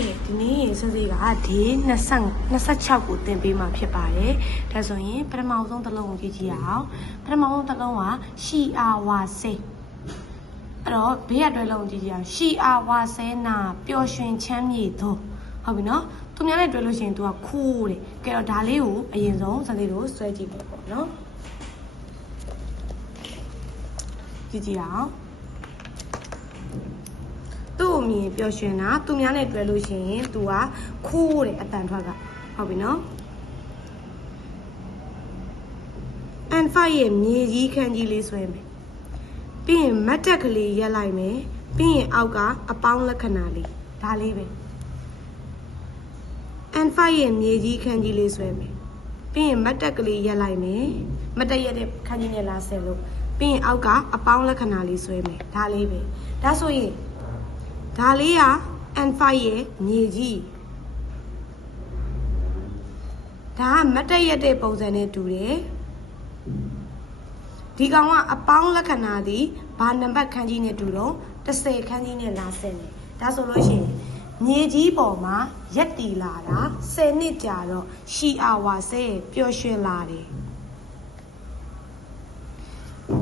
ဒီနေ့စစေကဒီ26ကိုတင်ပေးမှာဖြစ်ပါတယ်ဒါဆိုရင်ပထမဆုံးတစ်လုံးကိုကြည့်ကြည့်အောင်ပထမဆုံးတစ်လုံးကရှီအာဝါစေအဲ့တော့ဘေးရတွဲလုံးကြည့်ကြည့်အောင်ရှီအာဝါစေနာပျော်ရွှင်ချမ်းမြေသောဟုတ်ပြီနော်သူများနဲ့တွဲလို့ရှိရင်သူကခိုးတယ်ကဲတော့ဒါလေးကိုအရင်ဆုံးစစေတို့ဆွဲကြည့်ပါပေါ့နော်ကြည့်ကြည့်အောင်သူ့အမြင်ပျော်ရွှင်တာသူများနဲ့တွဲလို့ရှိရင်သူကခိုးတယ်အတန်ထွက်ကဟုတ်ပြီနော်အန်ဖိုင်ရဲ့မြေကြီးခန်းကြီးလေးဆွဲမယ်ပြီးရင်မတ်တက်ကလေးရက်လိုက်မယ်ပြီးရင်အောက်ကအပေါင်းလက္ခဏာလေးဒါလေးပဲအန်ဖိုင်ရဲ့မြေကြီးခန်းကြီးလေးဆွဲမယ်ပြီးရင်မတ်တက်ကလေးရက်လိုက်မယ်မတ်တက်ရက်တဲ့ခန်းကြီးနဲ့လာဆက်လို့ပြီးရင်အောက်ကအပေါင်းလက္ခဏာလေးဆွဲမယ်ဒါလေးပဲဒါဆိုရင်ဒါလေးက N5 ရဲ့မြေကြီးဒါကမတ်တက်ရက်တဲ့ပုံစံနဲ့တူတယ်ဒီကောင်ကအပေါင်းလက္ခဏာသည်ဘာနံပါတ်ခန်းကြီးနဲ့တူတော့30ခန်းကြီးနဲ့လာဆက်နေဒါဆိုလို့ရှိရင်မြေကြီးပေါ်မှာရက်တီလာတာ10နှစ်ကြာတော့ရှီအာဝါဆဲပျော်ရွှင်လာတယ်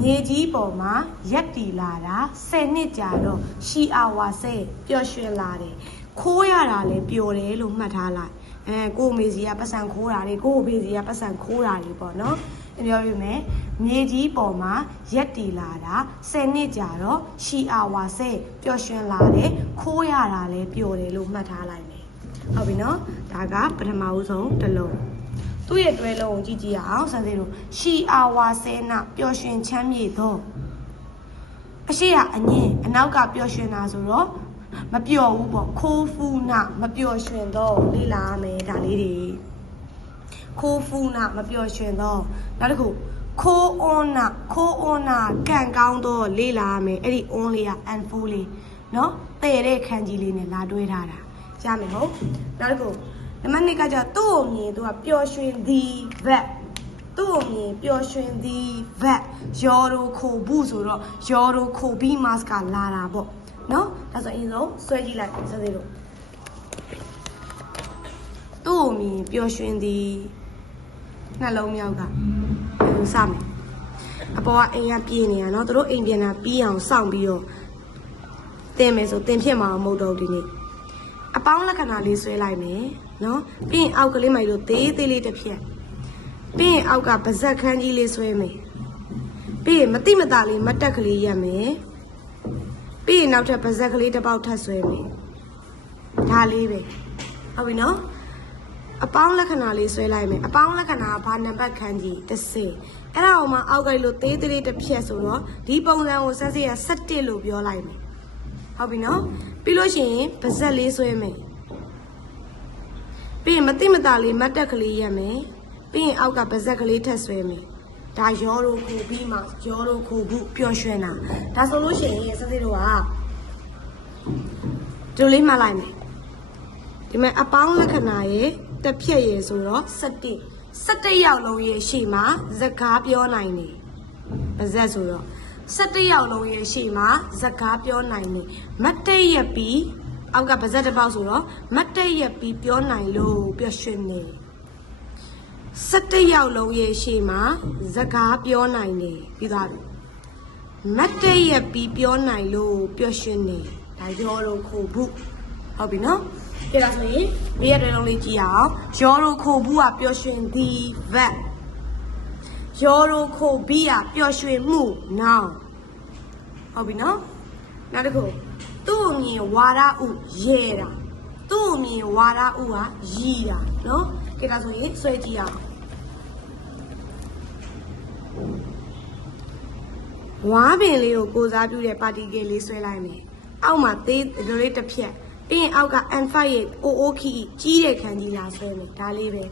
မြေကြီးပေါ်မှာရက်တီလာတာ10နှစ်ကြာတော့ရှီအာဝါဆဲပျော်ရွှင်လာတယ်ခိုးရတာလဲပျော်တယ်လို့မှတ်ထားလိုက်ကိုမေစီကပတ်စံခိုးတာလေကိုဘေစီကပတ်စံခိုးတာလေပေါ့နော်ပြောပြမယ်မြေကြီးပေါ်မှာရက်တီလာတာ10နှစ်ကြာတော့ရှီအာဝါဆဲပျော်ရွှင်လာတယ်ခိုးရတာလဲပျော်တယ်လို့မှတ်ထားလိုက်မယ်ဟုတ်ပြီနော်ဒါကပထမဦးဆုံးတစ်လုံးသူ့ရဲ့တွဲလုံးကိုကြည့်ကြည့်အောင်စမ်းစေလို့ရှီအာဝါဆဲနာပျော်ရွှင်ချမ်းမြေသောအရှိကအငင်းအနောက်ကပျော်ရွှင်တာဆိုတော့မပျော်ဘူးပေါ့ခိုးဖူးနာမပျော်ရွှင်တော့လေ့လာရမယ်ဒါလေးတွေခိုးဖူးနာမပျော်ရွှင်တော့နောက်တစ်ခုခိုးအွန်နာကန်ကောင်းတော့လေ့လာရမယ်အဲ့ဒီ on လေးက and full လေးနော်တဲ့တဲ့ခန်းကြီးလေးနဲ့လာတွဲထားတာကြားမယ်ဟုတ်နောက်တစ်ခုနံပါတ်2ကကြသူ့အမြင်သူကပျော်ရွှင်သည်ဘက်သူ့အမြင်ပျော်ရွှင်သည်ဘက်ရော်ရိုခိုဘူးဆိုတော့ရော်ရိုခိုပြီးမတ်ကလာတာပေါ့နော်ဒါဆိုအရင်ဆုံးဆွဲကြည့်လိုက်စစေလို့သူ့အမြင်ပျော်ရွှင်သည်နှလုံးမြောက်ကစမယ်အပေါ်ကအိမ်ကပြေးနေရနော်သူတို့အိမ်ပြန်တာပြီးအောင်စောင့်ပြီးတော့တင်မယ်ဆိုတင်ဖြစ်မှာမဟုတ်တော့ဒီနေ့အပေါင်းလက္ခဏာလေးဆွဲလိုက်မယ်နော်ပြီးရင်အောက်ကလေးမိုက်လို့သေးသေးလေးတစ်ဖြက်ပြီးရင်အောက်ကပါဇက်ခန်းကြီးလေးဆွဲမယ်ပြီးရင်မတိမတာလေးမတ်တက်ကလေးရက်မယ်ပြီးရင်နောက်ထပ်ပါဇက်ကလေးတစ်ပေါက်ထပ်ဆွဲမယ်ဒါလေးပဲဟုတ်ပြီနော်အပေါင်းလက္ခဏာလေးဆွဲလိုက်မယ်အပေါင်းလက္ခဏာကဘာနံပါတ်ခန်းကြီး30အဲ့ဒါအောင်မှအောက်ကလေးလို့သေးသေးလေးတစ်ဖြက်ဆိုတော့ဒီပုံစံကိုဆက်စီရ17လို့ပြောလိုက်မယ်ဟုတ်ပြီနော်ပြီးလို့ရှိရင်ပါဇက်လေးဆွဲမယ်ပြီးရင်မတိမတာလေးမတ်တက်ကလေးရက်မယ်ပြီးရင်အောက်ကပါဇက်ကလေးထပ်ဆွဲမယ်ဒါရောရိုခိုပြီးမှရောရိုခိုဘူးပျော်ရွှင်တာဒါဆိုလို့ရှိရင်စစေတို့ကဒီလေးမှလိုက်မယ်ဒီမဲ့အပေါင်းလက္ခဏာရဲ့တစ်ဖြက်ရဲ့ဆိုတော့17ရောက်လုံးရဲ့ရှေ့မှာဇကားပြောနိုင်တယ်ပါဇက်ဆိုတော့17ရောက်လုံးရဲ့ရှေ့မှာဇကားပြောနိုင်တယ်မတ်တက်ရက်ပြီးအောက်ကပါဇက်တစ်ပေါက်ဆိုတော့မတ်တက်ရက်ပြီးပြောနိုင်လို့ပျော်ရွှင်နေ17ရောက်လုံးရဲ့ရှေ့မှာဇကားပြောနိုင်တယ်ပြီးသွားပြီမတ်တက်ရက်ပြီးပြောနိုင်လို့ပျော်ရွှင်နေဒါရောတော့ခိုဘူးဟုတ်ပြီနော်ပြရဆိုရင်ဘေးရတဲ့လုံးလေးကြည့်အောင်ရောတော့ခိုဘူးကပျော်ရွှင်သည်ဘက်ရောတော့ခိုပြီးကပျော်ရွှင်မှုနောင်ဟုတ်ပြီနော်နောက်တစ်ခုသူ့အမြင်ဝါဒဥရဲတာသူ့အမြင်ဝါဒဥကရီတာနော်ကဲဒါဆိုရင်ဆွဲကြည့်အောင်ဝါပင်လေးကိုကိုစားပြုတဲ့ပါတီကယ်လေးဆွဲလိုက်မယ်အောက်မှာသေးဒီလေးတစ်ဖြက်ပြီးရင်အောက်က N5 ရဲ့ OO key ကြီးတဲ့ခန်းကြီးလာဆွဲမယ်ဒါလေးပဲ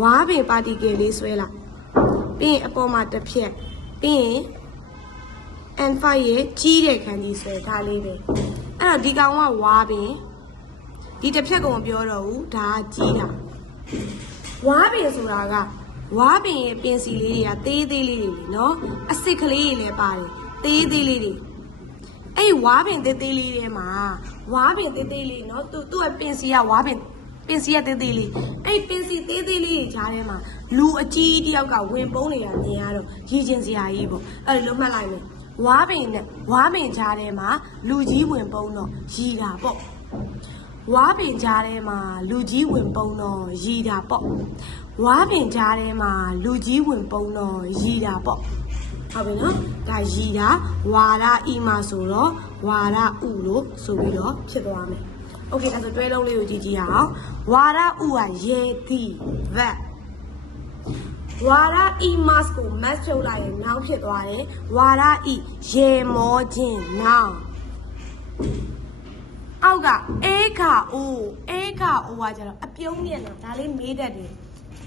ဝါပင်ပါတီကယ်လေးဆွဲလိုက်ပြီးရင်အပေါ်မှာတစ်ဖြက်ပြီးရင် N5 ရဲ့ကြီးတဲ့ခန်းကြီးဆွဲဒါလေးပဲအဲ့တော့ဒီကောင်ကဝါပင်ဒီတစ်ဖြက်ကောင်ပြောတော့ဘူးဒါကကြီးတာဝါပင်ဆိုတာကဝါပင်ရဲ့ပင်စီလေးတွေကသေးသေးလေးတွေနော်အစ်စ်ကလေးတွေလည်းပါတယ်သေးသေးလေးတွေ အဲ့ဝါပင်သေးသေးလေးထဲမှာဝါပင်သေးသေးလေးနော်သူ့ရဲ့ပင်စီကဝါပင်စီကသေးသေးလေးအဲ့ပင်စီသေးသေးလေးတွေကြားထဲမှာလူအကြီးတယောက်ကဝင်ပုန်းနေတာမြင်ရတော့ရည်ချင်းစရာကြီးပေါ့အဲ့လိုမှတ်လိုက်မယ်ဝါပင်နဲ့ဝါပင်ကြားထဲမှာလူကြီးဝင်ပုန်းတော့ရည်တာပေါ့ဝါပင်ကြားထဲမှာလူကြီးဝင်ပုန်းတော့ရည်တာပေါ့ဝါပင်ကြားထဲမှာလူကြီးဝင်ပုန်းတော့ရည်တာပေါ့ဟုတ်ပြီနော်ဒါရည်တာဝါရဤမှာဆိုတော့ဝါရဥလို့ဆိုပြီးတော့ဖြစ်သွားမယ်โอเคအဲ့ဆိုတွဲလုံးလေးကိုကြည့်ကြည့်ရအောင်ဝါရဥကရေသည် that ဝါရဤ mass ကို mass ဖြုတ်လိုက်ရင်နောင်ဖြစ်သွားတယ်ဝါရဤရေမောခြင်းနောင်အောက်ကအေခါအိုကကျတော့အပြုံးမျက်နှာဒါလေးမေးတတ်တယ်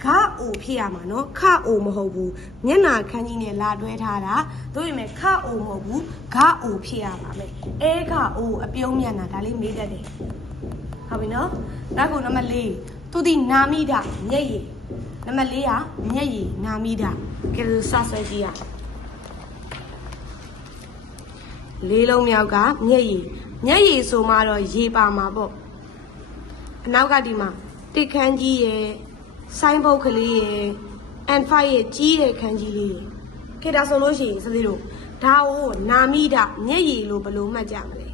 ခအိုဖြစ်ရမှာနော်ခအိုမဟုတ်ဘူးမျက်နှာခမ်းကြီးနဲ့လာတွဲထားတာတို့ရင်မဲ့ခအိုမဟုတ်ဘူးခအိုဖြစ်ရပါမယ်အေခအိုအပြုံးမျက်နှာဒါလေးမေးတတ်တယ်ဟုတ်ပြီနော်နောက်ခုနံပါတ်4သူဒီနာမိတာမျက်ရည်နံပါတ်4ကမျက်ရည်နာမိတာကဲလို့စဆွဲကြည့်ရလေးလုံးမြောက်ကမျက်ရည်ဆိုမှတော့ရေပါမှာပေါ့အနောက်ကဒီမှာတစ်ခန်းကြီးရယ်ဆိုင်းဘုတ်ကလေးရယ် and 5ရဲ့ကြီးတဲ့ခန်းကြီးလေးခေတ္တဆိုလို့ရှိရင်စသေးတို့ဒါကိုနာမိတာမျက်ရည်လို့ဘယ်လိုမှတ်ကြမလဲ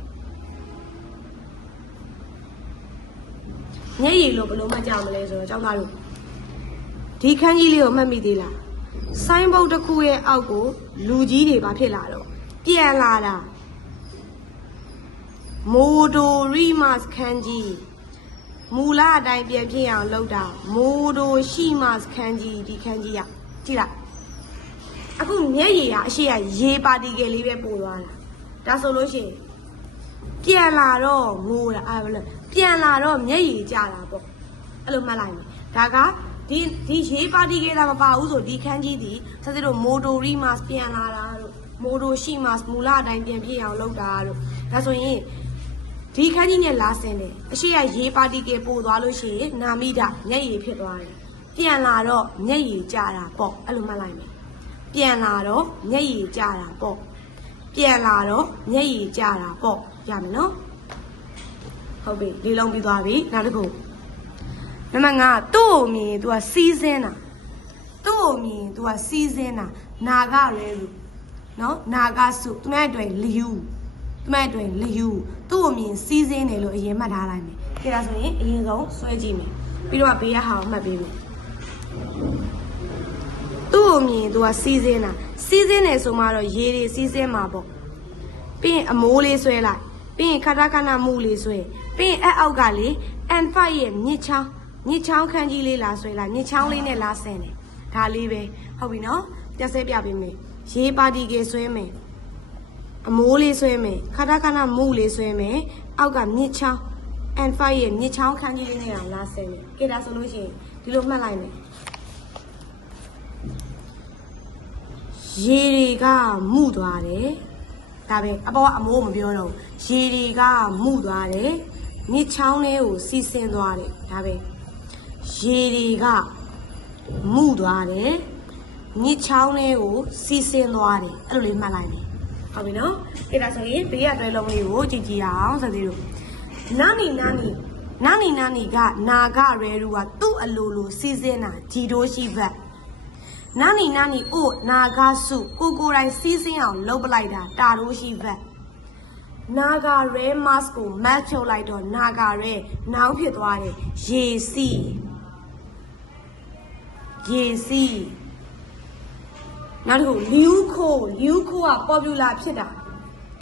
မျက်ရည်လို့ဘယ်လိုမှတ်ကြမလဲဆိုတော့ကျောင်းသားတို့ဒီခန်းကြီးလေးကိုမှတ်မိသေးလားဆိုင်းဘုတ်တစ်ခုရဲ့အောက်ကိုလူကြီးတွေဘာဖြစ်လာတော့ပြန်လာတာမိုဒိုရီမတ်ခန်းကြီးမူလအတိုင်းပြန်ဖြစ်အောင်လုပ်တာမိုဒိုရှိမတ်ခန်းကြီးဒီခန်းကြီးကကြည့်လိုက်အခုမျက်ရည်ကအရှိကရေပါတီကယ်လေးပဲပို့သွားတာဒါဆိုလို့ရှိရင်ပြန်လာတော့ငိုတာဘယ်လိုပြန်လာတော့မျက်ရည်ကျတာပေါ့အဲ့လိုမှတ်လိုက်မယ်ဒါကဒီရေပါတီကယ်လာမပါဘူးဆိုဒီခန်းကြီးဒီဆက်စစ်တို့မိုဒိုရီမတ်ပြန်လာတာတို့မိုဒိုရှိမတ်မူလအတိုင်းပြန်ဖြစ်အောင်လုပ်တာတို့ဒါဆိုရင်ဒီခန်းကြီးနဲ့လာဆင်းတယ်အရှိရရေပါတီကယ်ပို့သွားလို့ရှိရင်နာမိတာမျက်ရည်ဖြစ်သွားတယ်ပြန်လာတော့မျက်ရည်ကျတာပေါ့အဲ့လိုမှတ်လိုက်မယ်ပြန်လာတော့မျက်ရည်ကျတာပေါ့ပြန်လာတော့မျက်ရည်ကျတာပေါ့ရမယ်နော်ဟုတ်ပြီလေးလုံးပြီးသွားပြီနောက်တစ်ခုနံပါတ်5သူ့ကိုမြင်သူကစီးစင်းတာသူ့ကိုမြင်သူကစီးစင်းတာနာကရဲလို့နော်နာကစုသူမဲ့အတွက်လျူသူ့ကိုမြင်စီးစင်းတယ်လို့အရင်မှတ်ထားလိုက်မယ်။ဒါဆိုရင်အရင်ဆုံးဆွဲကြည့်မယ်။ပြီးတော့ဘေးရဟာကိုမှတ်ပေးမယ်။သူ့ကိုမြင်သူကစီးစင်းတာစီးစင်းတယ်ဆိုမှတော့ရေတွေစီးစင်းမှာပေါ့။ပြီးရင်အမိုးလေးဆွဲလိုက်။ပြီးရင်ခဏမှုလေးဆွဲ။ပြီးရင်အောက်ကလေ N5 ရဲ့မြစ်ချောင်းခန်းကြီးလေးလာဆွဲလိုက်။မြစ်ချောင်းလေးနဲ့လာဆင်တယ်။ဒါလေးပဲဟုတ်ပြီနော်။ပြဆက်ပြပေးမယ်။ရေပါတီကဆွဲမယ်။အမိုးလေးဆွဲမယ်ခဏမှုလေးဆွဲမယ်အောက်ကမြစ်ချောင်း and 5ရဲ့မြစ်ချောင်းခန်းကြီးလေးနဲ့လာဆဲမယ်ကဲဒါဆိုလို့ရှိရင်ဒီလိုမှတ်လိုက်မယ်ရေတွေကမှုသွားတယ်ဒါပဲအပေါ်ကအမိုးမပြောတော့ရေတွေကမှုသွားတယ်မြစ်ချောင်းလေးကိုစီးဆင်းသွားတယ်ဒါပဲရေတွေကမှုသွားတယ်မြစ်ချောင်းလေးကိုစီးဆင်းသွားတယ်အဲ့လိုလေးမှတ်လိုက်မယ်ဟုတ်ပြီနော်အဲ့ဒါဆိုရင်ဘေးရတွဲလုံးလေးကိုကြည့်ကြည့်အောင်ဆိုသေးလို့နာနီကနာဂရဲရူကသူ့အလိုလိုစီးစင်းတာဂျီတိုးရှိဘက်နာနီအိုနာဂစုကိုတိုင်းစီးစင်းအောင်လုပ်ပလိုက်တာတာတိုးရှိဘက်နာဂရဲမတ်ကိုမတ်ချုပ်လိုက်တော့နာဂရဲနောင်ဖြစ်သွားတယ်ရေစီနောက်တစ်ခုလျူခိုးက popular ဖြစ်တာ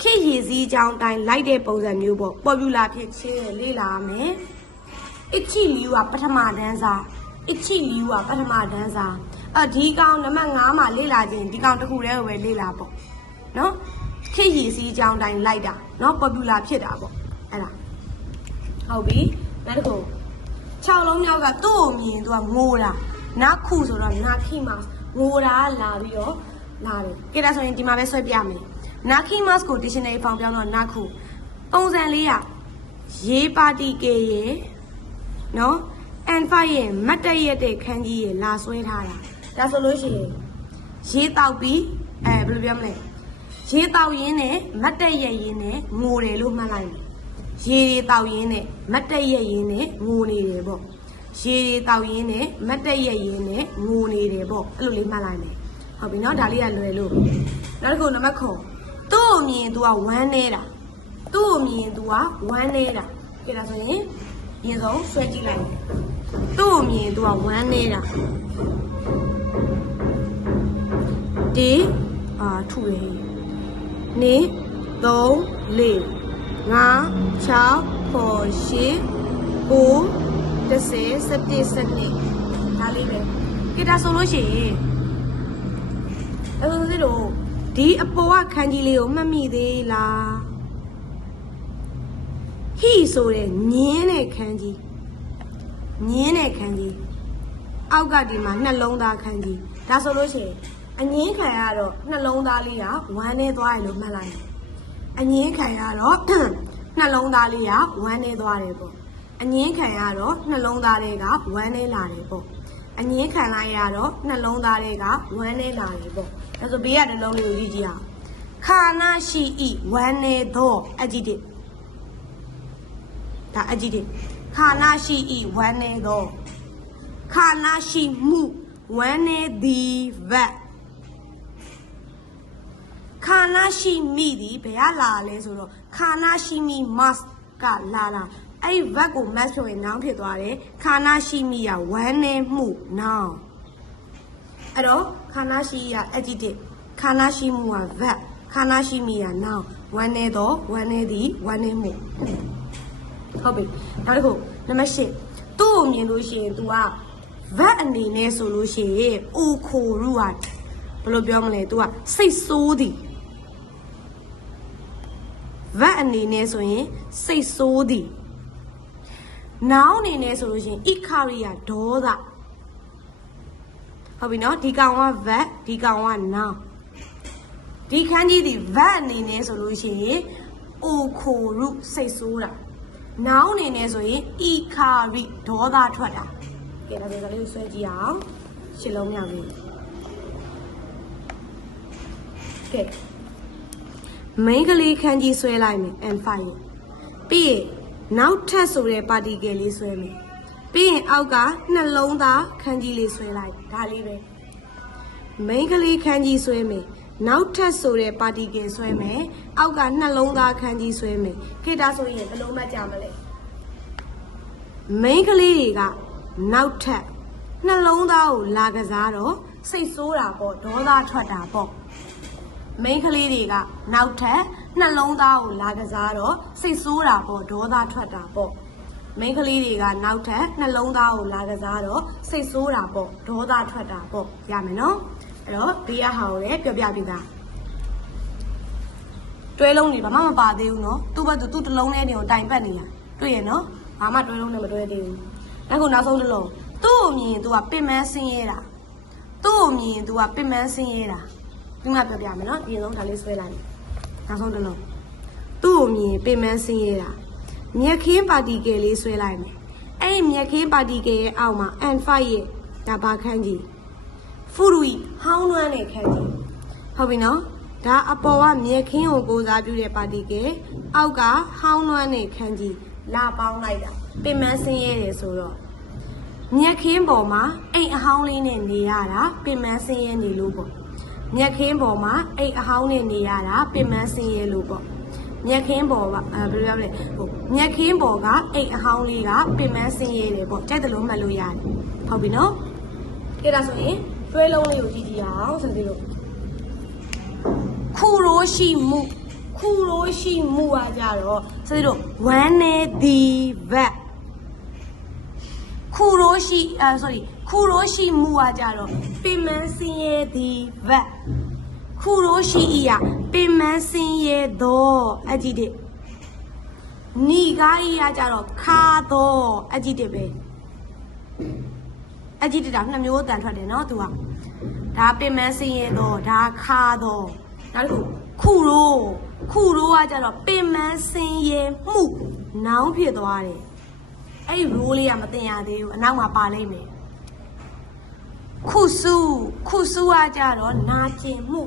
ခေတ်ရည်စည်းကြောင်းတိုင်းလိုက်တဲ့ပုံစံမျိုးပေါ့ popular ဖြစ်ခြင်းလေ့လာမယ်အချီလျူကပထမတန်းစားဒီကောင်နံပါတ်5မှာလေ့လာခြင်းဒီကောင်တစ်ခုတည်းကိုပဲလေ့လာပေါ့နော်ခေတ်ရည်စည်းကြောင်းတိုင်းလိုက်တာနော် popular ဖြစ်တာပေါ့အဲ့ဒါဟုတ်ပြီနောက်တစ်ခု6လုံးမြောက်ကသူ့ကိုမြင်သူကငိုတာနားခုဆိုတော့နားခိမှာငိုတာလာပြီးတော့လာတယ်ကဲဒါဆိုရင်ဒီမှာပဲဆွဲပြမယ်နာခိမတ်ကို dictionary ဖောင်ပြောင်းတော့နာခုပုံစံလေးရရေးပါတီကေရေနော် N5 ရဲ့မတ်တက်ရက်တဲ့ခန်းကြီးရေလာဆွဲထားတာဒါဆိုလို့ရှိရင်ရေးတောက်ပြီးဘယ်လိုပြောမလဲ ရေတောက်ရင်းနဲ့မတ်တက်ရက်ရင်းနဲ့ငိုတယ်လို့မှတ်လိုက်မယ်ရေတွေတောက်ရင်းနဲ့မတ်တက်ရက်ရင်းနဲ့ငိုနေတယ်ပေါ့ရေတွေတောက်ရင်းနဲ့မတ်တက်ရက်ရင်းနဲ့ငိုနေတယ်ပေါ့အဲ့လိုလေးမှတ်လိုက်မယ်ဟုတ်ပြီနော်ဒါလေးကလွယ်လို့နောက်တစ်ခုနံပါတ်9သူ့အမြင် तू ကဝမ်းနေတာသူ့အမြင် तू ကဝမ်းနေတာကြည့်လားဆိုရင်ရင်ဆုံးဆွဲကြည့်လိုက်သူ့အမြင် तू ကဝမ်းနေတာဒီထူရည်နေ3 4 5 6 8 9 10 11 12ဒါလေးပဲကြည့်ဒါဆိုလို့ရှိရင်အဲ့လိုဒီအပေါ်ကခန်းကြီးလေးကိုမှတ်မိသေးလားဟိဆိုတဲ့ညင်းတဲ့ခန်းကြီးညင်းတဲ့ခန်းကြီးအောက်ကဒီမှာနှလုံးသားခန်းကြီးဒါဆိုလို့ရှိရင်အငင်းခံရတော့နှလုံးသားလေးကဝမ်းနေသွားတယ်လို့မှတ်လိုက်အငင်းခံရတော့နှလုံးသားလေးကဝမ်းနေသွားတယ်ပေါ့အငင်းခံရတော့နှလုံးသားတွေကဝမ်းနေလာတယ်ပေါ့အငင်းခံလိုက်ရတော့နှလုံးသားတွေကဝမ်းနေလာတယ်ပေါ့ဒါဆိုဘေးကနှလုံးလေးကိုကြည့်ကြည့်အောင်ခါနာရှိဤဝမ်းနေသောအကြည့်တဲ့ဒါအကြည့်တဲ့ခါနာရှိဤဝမ်းနေသောခါနာရှိမှုဝမ်းနေသည်ဗတ်ခါနာရှိမိသည်ဘယ်ကလာလဲဆိုတော့ခါနာရှိမိ must ကလာအဲ့ဒီ verb ကို must ဆိုရင် noun ဖြစ်သွားတယ်ခါနာရှိမိကဝမ်းနေမှု noun အဲ့တော့ခါနာရှိက adjective ခါနာရှိမှုက verb ခါနာရှိမိက noun ဝမ်းနေတော့ဝမ်းနေသည်ဝမ်းနေမှုဟုတ်ပြီနောက်တစ်ခုနံပါတ်8သူ့ကိုမြင်လို့ရှိရင် तू က verb အနေနဲ့ဆိုလို့ရှိရင် o ခိုရုကဘယ်လိုပြောမလဲ तू ကစိတ်ဆိုးသည်ဗတ်အနေနဲ့ဆိုရင်စိတ်ဆိုးသည်နောင်အနေနဲ့ဆိုလို့ရှိရင်ဣခရိယဒေါသဟုတ်ပြီနော်ဒီကောင်ကဗတ်ဒီကောင်ကနောင်ဒီခန်းကြီးဒီဗတ်အနေနဲ့ဆိုလို့ရှိရင်အိုခိုရုစိတ်ဆိုးတာနောင်အနေနဲ့ဆိုရင်ဣခရိဒေါသထွက်တာကဲဒါဆိုဒါလေးကိုဆွဲကြည့်အောင်ရှင်းလုံးမြောက်ပြီကဲမိန်းကလေးခန်းကြီးဆွဲလိုက်မယ် and5 ပြီးရင်နောက်ထပ်ဆိုတဲ့ particle လေးဆွဲမယ်ပြီးရင်အောက်ကနှလုံးသားခန်းကြီးလေးဆွဲလိုက်ဒါလေးပဲမိန်းကလေးခန်းကြီးဆွဲမယ်နောက်ထပ်ဆိုတဲ့ particle ဆွဲမယ်အောက်ကနှလုံးသားခန်းကြီးဆွဲမယ်ခေတ္တဆိုရင်ဘယ်လိုမှကြမလဲမိန်းကလေးတွေကနောက်ထပ်နှလုံးသားကိုလာကစားတော့စိတ်ဆိုးတာပေါ့ဒေါသထွက်တာပေါ့မိန်းကလေးတွေကနောက်ထပ်နှလုံးသားကိုလာကစားတော့စိတ်ဆိုးတာပေါ့ဒေါသထွက်တာပေါ့မိန်းကလေးတွေကနောက်ထပ်နှလုံးသားကိုလာကစားတော့စိတ်ဆိုးတာပေါ့ဒေါသထွက်တာပေါ့ရမယ်နော်အဲ့တော့ဘေးကဟာကိုလည်းပြောပြပေးတာတွဲလုံးတွေဘာမှမပါသေးဘူးနော်သူ့ဘက်သူတစ်လုံးနဲ့တင်ကိုတိုင်ပတ်နေတာတွေ့ရနော်ဘာမှတွဲလုံးနဲ့မတွဲသေးဘူးအခုနောက်ဆုံးတစ်လုံးသူ့ကိုမြင် तू ကပင်မဆင်းရဲတာသူ့ကိုမြင် तू ကပင်မဆင်းရဲတာဒီမှာပြောပြမယ်နော်အရင်ဆုံးဒါလေးဆွဲလိုက်နောက်ဆုံးတစ်လုံးသူ့ကိုမြင်ပင်မဆင်းရဲတာမြက်ခင်းပါတီကယ်လေးဆွဲလိုက်မယ်အဲ့ဒီမြက်ခင်းပါတီကယ်ရဲ့အောက်မှာ and5 ရဲ့ဒါဘာခန်းကြီးဖူရူဟောင်းနှွမ်းတဲ့ခန်းကြီးဟုတ်ပြီနော်ဒါအပေါ်ကမြက်ခင်းကိုကိုစားပြုတဲ့ပါတီကယ်အောက်ကဟောင်းနှွမ်းတဲ့ခန်းကြီးလာပေါင်းလိုက်တာပင်မဆင်းရဲတယ်ဆိုတော့မြက်ခင်းပေါ်မှာအိမ်အဟောင်းလေးနဲ့နေရတာပင်မဆင်းရဲနေလို့ပေါ့မြက်ခင်းပေါ်မှာအိမ်အဟောင်းနဲ့နေရတာပင်မဆင်းရဲလို့ပေါ့မြက်ခင်းပေါ်ကဘယ်လိုပြောလဲဟိုမြက်ခင်းပေါ်ကအိမ်အဟောင်းလေးကပင်မဆင်းရဲတယ်ပေါ့ကြိုက်တယ်လို့မှတ်လို့ရတယ်ဟုတ်ပြီနော်ကဲဒါဆိုရင်တွဲလုံးလေးကိုကြည့်ကြည့်အောင်ဆိုပြီးလို့ခုရိုးရှိမှုကကြတော့ဆိုပြီးတော့ဝမ်းနေသည်ဗတ်ခုရိုးရှိမှုကကြတော့ပင်မဆင်းရဲသည်ဗတ်ခုရိုးရှိဤကပင်မဆင်းရဲသောအကြည့်တဲ့နီကားဤကကြတော့ခါသောအကြည့်တဲ့ပဲအကြည့်တဲ့တာနှစ်မျိုးတန်ထွက်တယ်နော်သူကဒါပင်မဆင်းရဲသောဒါခါသောနောက်တစ်ခုခုရိုးကကြတော့ပင်မဆင်းရဲမှုနောင်ဖြစ်သွားတယ်အဲ့ဒီ rule လေးကမတင်ရသေးဘူးအနောက်မှာပါလိမ့်မယ်ခုစုကကြတော့နာကျင်မှု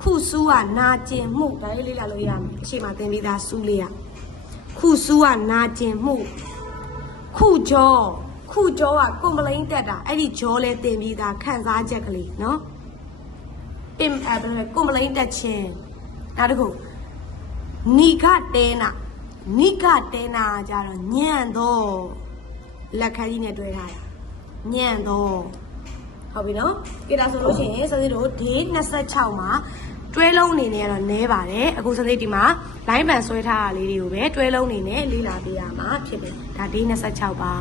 ခုဆူးကနာကျင်မှုဒါလေးလာလို့ရမယ်အချိန်မှာသင်ပြီးသားဆူးလေးရခုဆူးကနာကျင်မှုခုကြောကကွန်ပလိန်တက်တာအဲ့ဒီကြောလဲသင်ပြီးသားခန်းစားချက်ကလေးနော်ကွန်ပလိန်တက်ခြင်းဒါတခုနိခတဲနာကြတော့ညံ့တော့လက်ခါကြီးနဲ့တွဲထားတာညံ့တော့ဟုတ်ပြီနော်ကြည့်တာဆိုလို့ရှိရင်စသဖြင့်တို့ဒေး26မှာတွဲလုံးအနေနဲ့ကတော့နဲပါတယ်အခုစသဖြင့်ဒီမှာ line ပန်ဆွဲထားတာလေးတွေကိုပဲတွဲလုံးအနေနဲ့လေ့လာပေးရမှာဖြစ်တယ်ဒါဒေး26ပါ